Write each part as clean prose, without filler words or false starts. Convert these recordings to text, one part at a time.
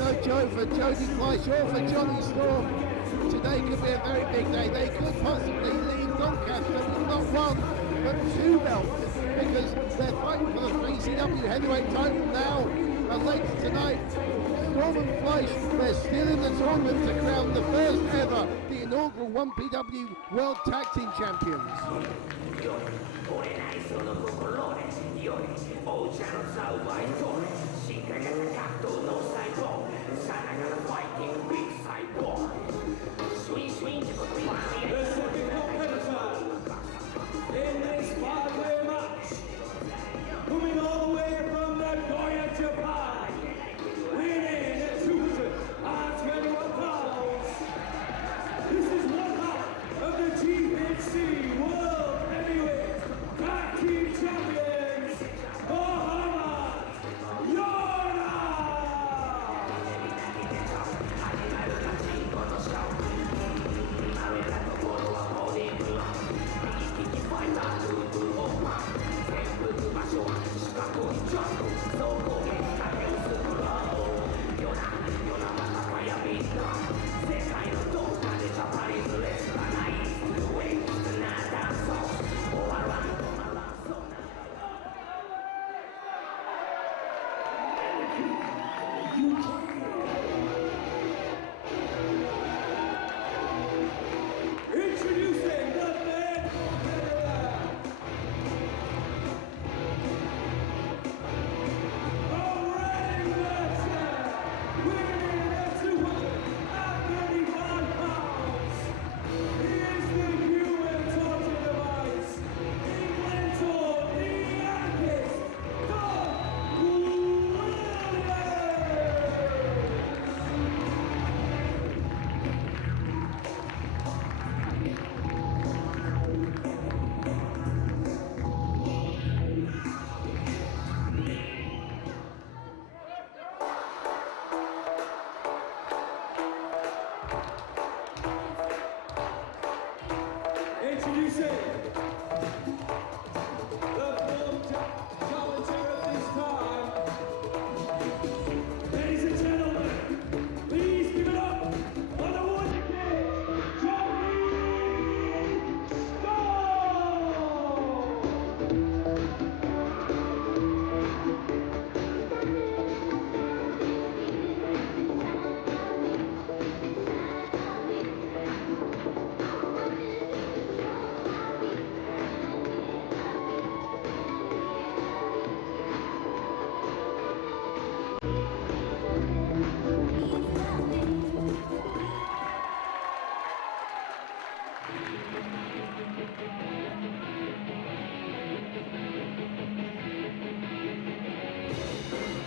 know, Joe, for Jody Fleisch or for Jonny Storm, today could be a very big day. They could possibly leave Doncaster with not one, but two belts, because they're fighting for the 3CW heavyweight title now. And later tonight, Storm and Fleisch, they're still in the tournament to crown the first ever, the inaugural 1PW World Tag Team Champions. In this five-way match, coming all the way from Nagoya, Japan, winning at 221 pounds. This is one half of the GHC World Heavyweight Tag Team Champions, Mohammad Yone.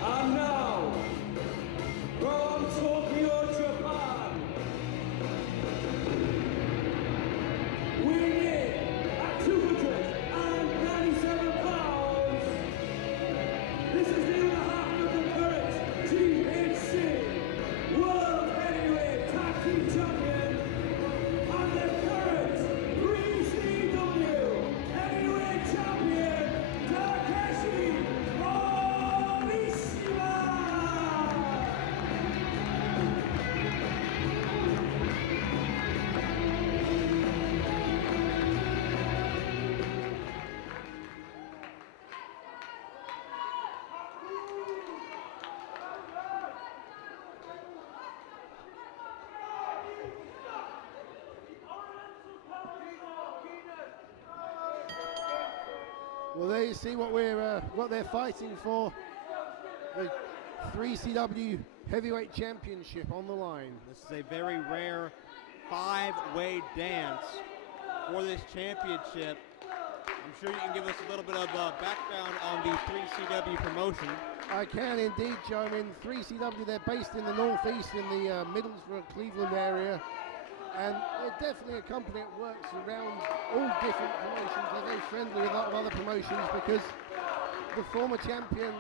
And now, from Tokyo, Japan, weighing in at 297 pounds, this is the other half of the current GHC World Heavyweight Tag Team Champion and the current 3CW Heavyweight Champion, Takeshi Morishima! Well, there you see what they're fighting for. The 3CW Heavyweight Championship on the line. This is a very rare five-way dance for this championship. I'm sure you can give us a little bit of background on the 3CW promotion. I can indeed, Joe. I mean, 3CW, they're based in the northeast, in the Middlesbrough, Cleveland area. And they're definitely a company that works around all different promotions. They're very friendly with a lot of other promotions because the former champion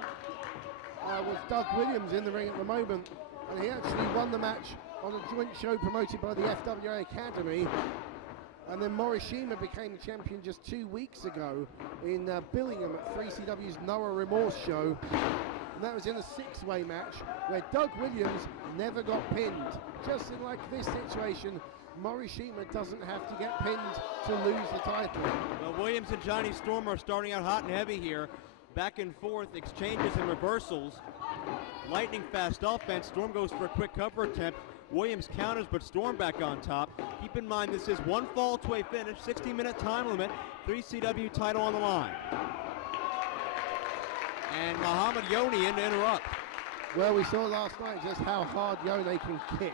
was Doug Williams in the ring at the moment, and he actually won the match on a joint show promoted by the FWA Academy. And then Morishima became champion just 2 weeks ago in Billingham at 3CW's Noah Remorse show. and that was in a six-way match where Doug Williams never got pinned. Just in like this situation, Morishima doesn't have to get pinned to lose the title. Well, Williams and Johnny Storm are starting out hot and heavy here. Back and forth, exchanges and reversals. Lightning fast offense. Storm goes for a quick cover attempt. Williams counters, but Storm back on top. Keep in mind, this is one fall to a finish, 60-minute time limit, 3CW title on the line. And Mohammad Yone in to interrupt. Well, we saw last night just how hard Yone can kick.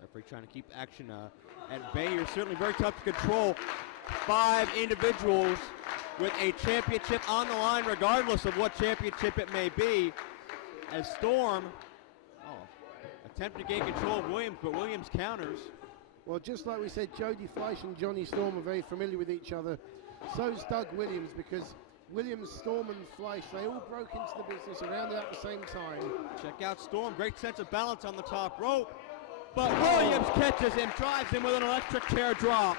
Referee trying to keep action at bay here. Certainly very tough to control. 5 individuals with a championship on the line, regardless of what championship it may be. As Storm attempt to gain control of Williams, but Williams counters. Well, just like we said, Jody Fleisch and Jonny Storm are very familiar with each other. So's Doug Williams, because Williams, Storm, and Fleisch, they all broke into the business around at the same time. Check out Storm, great sense of balance on the top rope. But Williams catches him, drives him with an electric chair drop.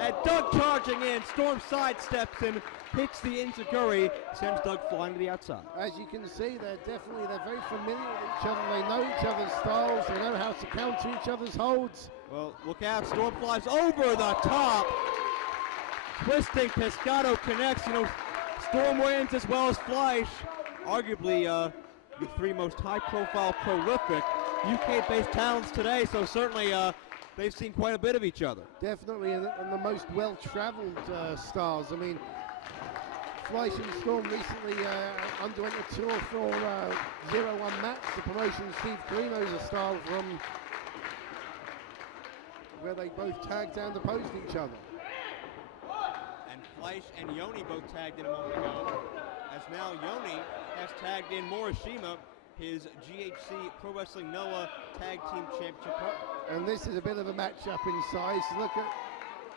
And Doug charging in, Storm sidesteps him, hits the enziguri, sends Doug flying to the outside. As you can see, they're very familiar with each other. They know each other's styles. They know how to counter each other's holds. Well, look out, Storm flies over the top. Twisting Pescado connects, Storm Williams as well as Fleisch, arguably the 3 most high-profile, prolific UK-based talents today, so certainly they've seen quite a bit of each other. Definitely, and the most well-traveled stars. I mean, Fleisch and Storm recently underwent a tour for 0-1 Match, the promotion Steve Carino's a star from, where they both tagged and opposed each other. Fleisch and Yone both tagged in a moment ago, as now Yone has tagged in Morishima, his GHC Pro Wrestling Noah Tag Team Championship partner. And this is a bit of a matchup in size.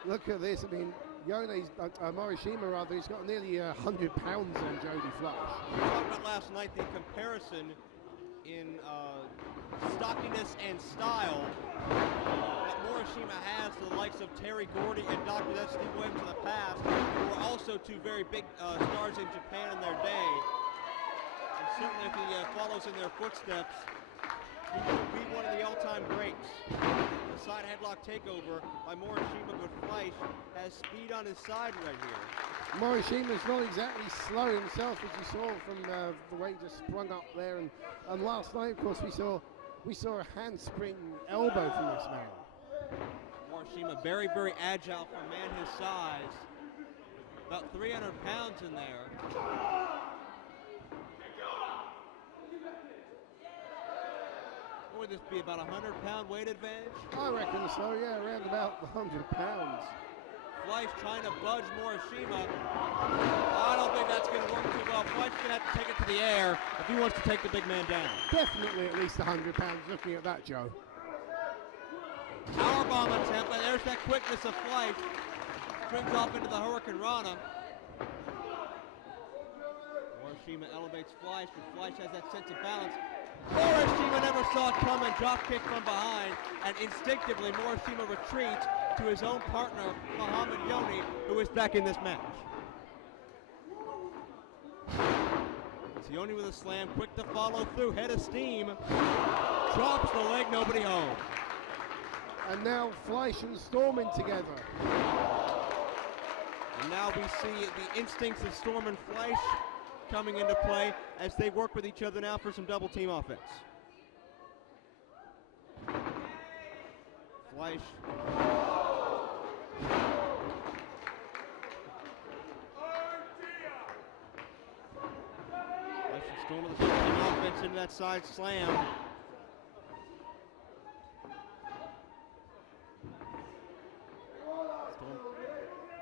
Look at this. I mean, Morishima rather, he's got nearly 100 pounds on Jody Fleisch. We talked about last night the comparison in stockiness and style that Morishima has to the likes of Terry Gordy and Dr. Death Steve Williams in the past, who were also 2 very big stars in Japan in their day. And certainly if he follows in their footsteps, he will be one of the all-time greats. The side headlock takeover by Morishima, but Fleisch has speed on his side right here. Morishima's not exactly slow himself, as you saw from the way he just sprung up there. And last night, of course, we saw a handspring elbow from this man. Morishima very, very agile for a man his size. About 300 pounds in there. What would this be, about a 100-pound weight advantage? I reckon so, yeah, around about 100 pounds. Fleisch trying to budge Morishima. I don't think that's going to work too well. Fleisch going to have to take it to the air if he wants to take the big man down. Definitely at least 100 pounds, looking at that, Joe. Powerbomb attempt, and there's that quickness of Fleisch. Springs off into the Hurricane Rana. Morishima elevates Fleisch, but Fleisch has that sense of balance. Morishima never saw it coming, drop kick from behind, and instinctively Morishima retreats to his own partner, Mohammad Yone, who is back in this match. It's Yone with a slam, quick to follow through, head of steam, drops the leg, nobody home. And now Fleisch and Storm in together. And now we see the instincts of Storm and Fleisch coming into play as they work with each other now for some double team offense. Fleisch. Fleisch and Storm with the double team offense into that side slam.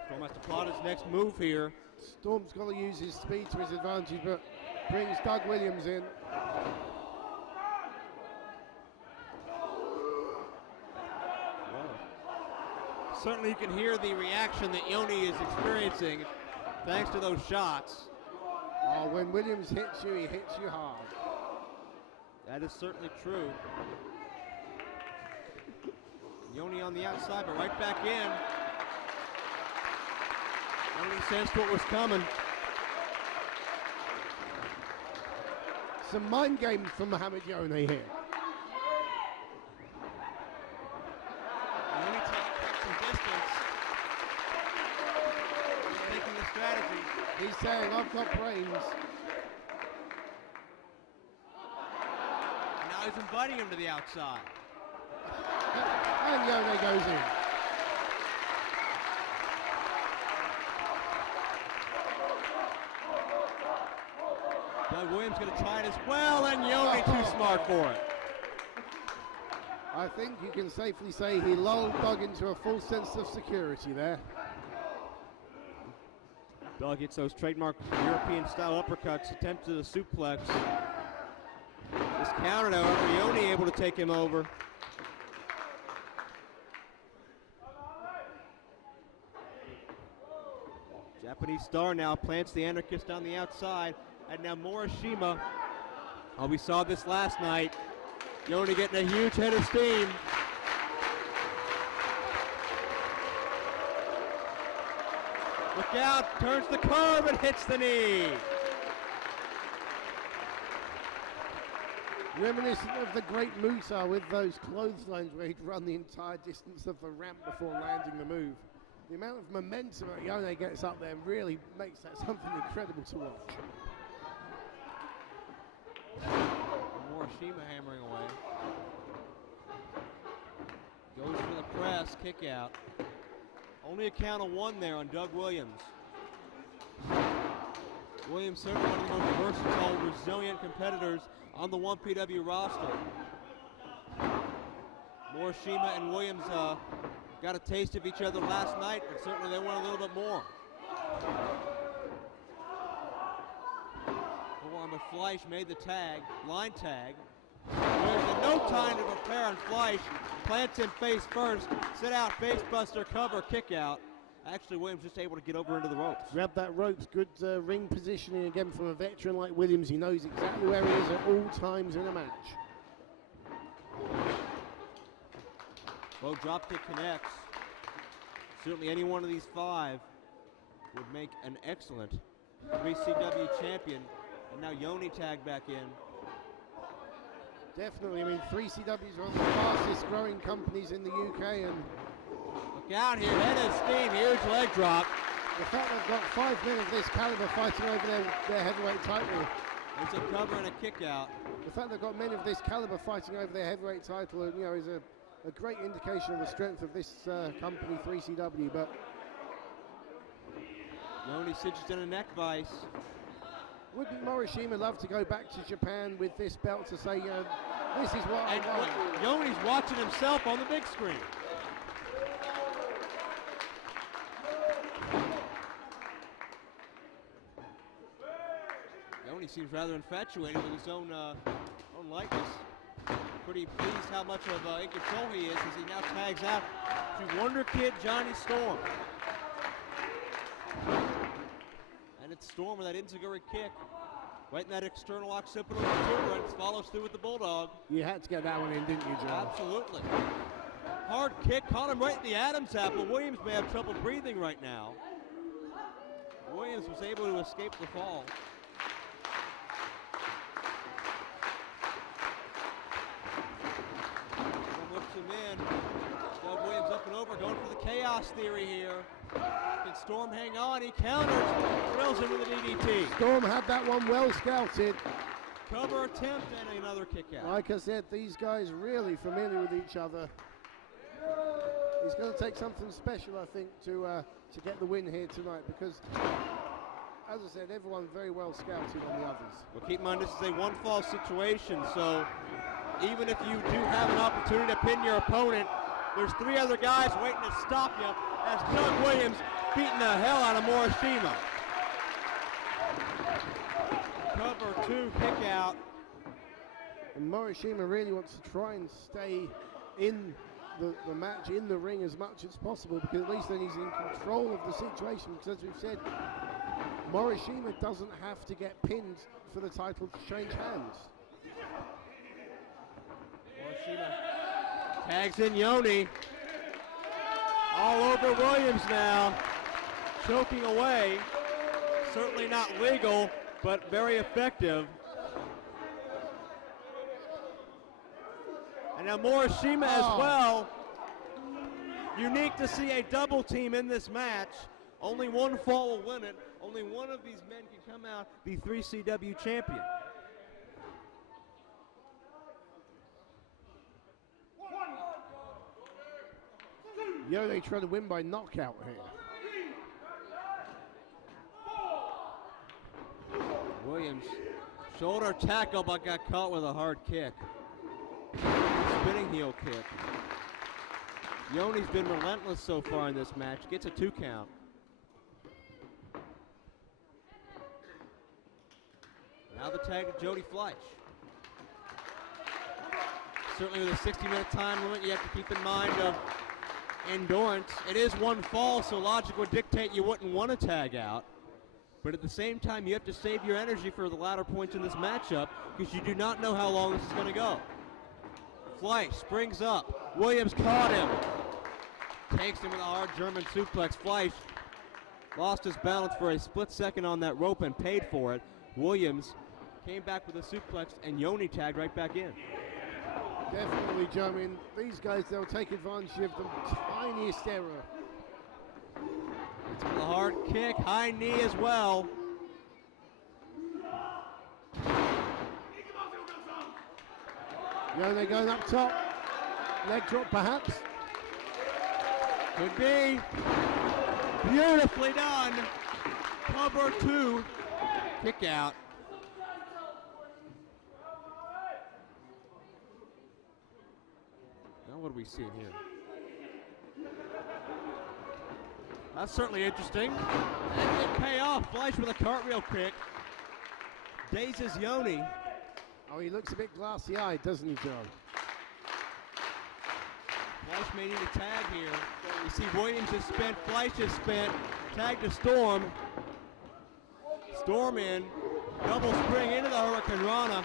Storm has to plot his next move here. Storm's got to use his speed to his advantage, but brings Doug Williams in. Certainly you can hear the reaction that Yone is experiencing thanks to those shots. Oh, when Williams hits you, he hits you hard. That is certainly true. Yone on the outside, but right back in. Yone sensed what was coming. Some mind games from Mohammad Yone here. Yone taking some distance. He's taking the strategy. He's saying, I've got brains. Now he's inviting him to the outside. And Yone goes in. Doug Williams going to try it as well, and Yone too smart for it. I think you can safely say he lulled Doug into a full sense of security there. Doug hits those trademark European-style uppercuts, attempted a suplex. This countered, however, Yone able to take him over. Japanese star now plants the anarchist on the outside, and now Morishima. Oh, we saw this last night. Yone getting a huge head of steam. Look out, turns the curve and hits the knee. Reminiscent of the great Musa with those clotheslines where he'd run the entire distance of the ramp before landing the move. The amount of momentum that Yone gets up there really makes that something incredible to watch. Morishima hammering away. Goes for the press, kick out. Only a count of one there on Doug Williams. Williams certainly one of the most versatile, resilient competitors on the 1PW roster. Morishima and Williams got a taste of each other last night, but certainly they want a little bit more. But Fleisch made the tag, line tag. There's no time to prepare on Fleisch. Plants him face first, sit out, face buster, cover, kick out. Actually, Williams just able to get over into the ropes. Grab that ropes, good ring positioning again from a veteran like Williams. He knows exactly where he is at all times in a match. Low drop kick connects. Certainly any one of these five would make an excellent 3CW champion. And now Yone tagged back in. Definitely, I mean, 3CW is one of the fastest growing companies in the UK, and look out here, head of steam, huge leg drop. the fact they've got 5 men of this caliber fighting over their heavyweight title. It's a cover and a kick out. The fact they've got men of this caliber fighting over their heavyweight title, you know, is a great indication of the strength of this company, 3CW. But Yone cinches in a neck vice. wouldn't Morishima love to go back to Japan with this belt to say, you know, this is what I want? Yone's watching himself on the big screen. Yone seems rather infatuated with his own likeness. Pretty pleased how much of in control he is as he now tags out to Wonder Kid Johnny Storm. And it's Storm with that enziguri kick. Right in that external occipital protuberance, follows through with the Bulldog. You had to get that one in, didn't you, Joe? Absolutely. Hard kick, caught him right in the Adam's apple. Williams may have trouble breathing right now. Williams was able to escape the fall. Whips him in. Doug Williams up and over, going for the chaos theory here. Can Storm hang on? He counters, drills him with a DDT. Storm had that one well scouted. Cover attempt and another kick out. Like I said, these guys really familiar with each other. It's going to take something special, I think, to get the win here tonight, because, as I said, everyone very well scouted on the others. Well, keep in mind, this is a one-fall situation, so even if you do have an opportunity to pin your opponent, there's 3 other guys waiting to stop you, as Doug Williams beating the hell out of Morishima. Cover 2, kick out. And Morishima really wants to try and stay in the match in the ring as much as possible, because at least then he's in control of the situation. Because as we've said, Morishima doesn't have to get pinned for the title to change hands. Morishima tags in Yone. All over Williams now. Choking away. Certainly not legal, but very effective. And now Morishima as well. Unique to see a double team in this match. Only one fall will win it. Only one of these men can come out the 3CW champion. Yone trying to win by knockout here. Williams, shoulder tackle, but got caught with a hard kick. Spinning heel kick. Yone's been relentless so far in this match. Gets a 2 count. Now the tag to Jody Fleisch. Certainly with a 60-minute time limit, you have to keep in mind of endurance. It is one fall, so logic would dictate you wouldn't want to tag out. But at the same time, you have to save your energy for the latter points in this matchup, because you do not know how long this is going to go. Fleisch springs up. Williams caught him. Takes him with a hard German suplex. Fleisch lost his balance for a split second on that rope and paid for it. Williams came back with a suplex, and Yone tagged right back in. Definitely, Joe. I mean, these guys, they'll take advantage of the tiniest error. It's a hard kick, high knee as well. Yone going up top. Leg drop, perhaps. Could be. Beautifully done. Cover 2. Kick out. Now what do we see here? That's certainly interesting. That did pay off. Fleisch with a cartwheel kick. Dazes Yone. Oh, he looks a bit glassy-eyed, doesn't he, Joe? Fleisch may need a tag here. You see Williams is spent, Fleisch is spent. Tag to Storm. Storm in. Double spring into the Hurricane Rana.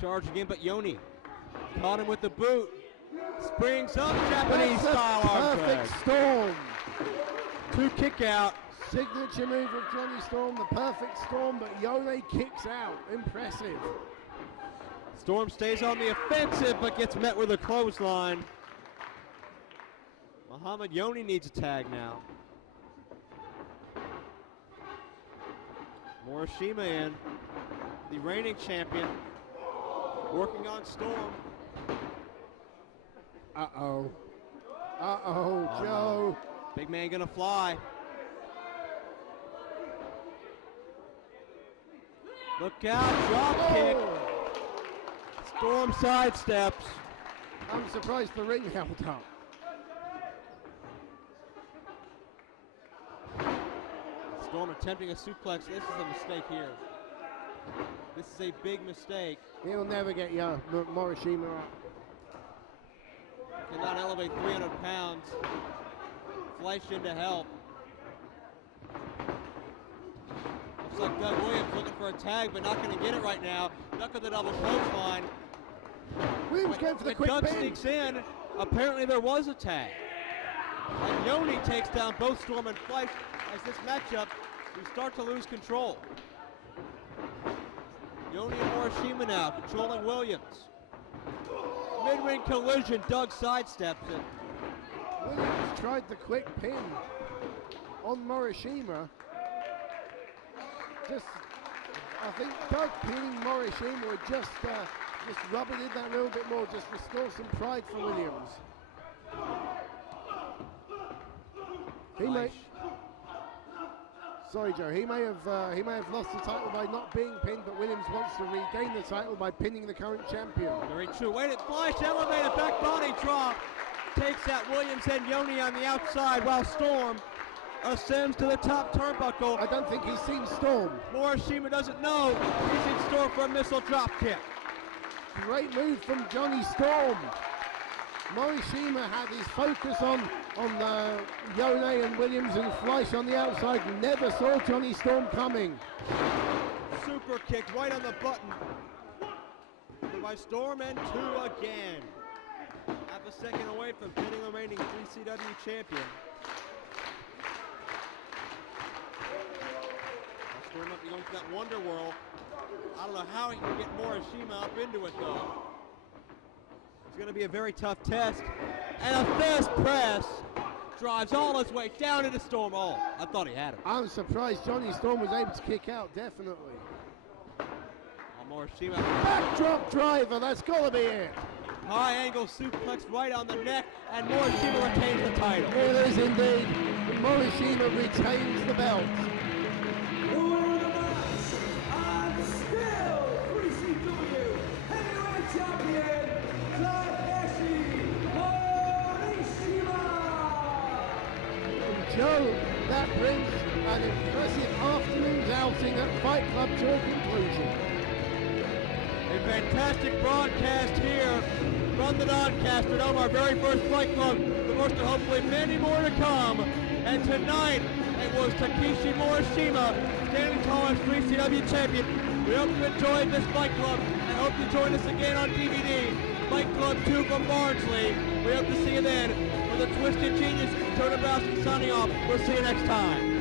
Charge again, but Yone caught him with the boot. Springs up, Japanese style arm drag. Perfect Storm. 2 kick out. Signature move of Johnny Storm, the perfect Storm, but Yone kicks out. Impressive. Storm stays on the offensive, but gets met with a clothesline. Mohammad Yone needs a tag now. Morishima in, the reigning champion, working on Storm. Uh-oh. Uh-oh, Joe. Big man gonna fly. Look out, drop kick. Storm sidesteps. I'm surprised the ring held up. Storm attempting a suplex. This is a mistake here. This is a big mistake. He'll never get Morishima up. Cannot elevate 300 pounds. Fleisch in to help. Looks like Doug Williams looking for a tag, but not going to get it right now. Duck with the double clothesline. Williams going for the quick Doug pin. sneaks in. Apparently there was a tag. And Yone takes down both Storm and Fleisch. As this matchup, we start to lose control. Yone and Morishima now controlling Williams. Mid-ring collision, Doug sidesteps it. Williams tried the quick pin on Morishima. I think Doug pinning Morishima would just rub it in that little bit more, just restore some pride for Williams. Sorry, Joe. He may have lost the title by not being pinned, but Williams wants to regain the title by pinning the current champion. Very true. Wait at Fleisch, elevated back body drop. Takes out Williams and Yone on the outside while Storm ascends to the top turnbuckle. I don't think he's seen Storm. Morishima doesn't know. He's in store for a missile drop kick. Great move from Jonny Storm. Morishima had his focus on Yone and Williams and Fleisch on the outside. Never saw Jonny Storm coming. Super kick right on the button by Storm, and 2 again. Half a second away from pinning the reigning 3CW champion. Storm up going to that Wonder Whirl. I don't know how he can get Morishima up into it though. It's going to be a very tough test. And a fast press drives all his way down into Storm. Oh, I thought he had him. I'm surprised Jonny Storm was able to kick out, definitely. Morishima. Backdrop driver, that's got to be it. High angle suplex right on the neck, and Morishima retains the title. It is indeed. Morishima retains the belt. Winner of the match, and still 3CW heavyweight champion, Takeshi Morishima. Joe, that brings an impressive afternoon's outing at Fight Club to a conclusion. A fantastic broadcast here from the Doncaster Dome, our very first Fight Club. The first of hopefully many more to come. And tonight, it was Takeshi Morishima standing tall as 3CW champion. We hope you enjoyed this Fight Club and hope you join us again on DVD. Fight Club 2 from Barnsley. We hope to see you then. For the Twisted Genius, Jonah Browson signing off. We'll see you next time.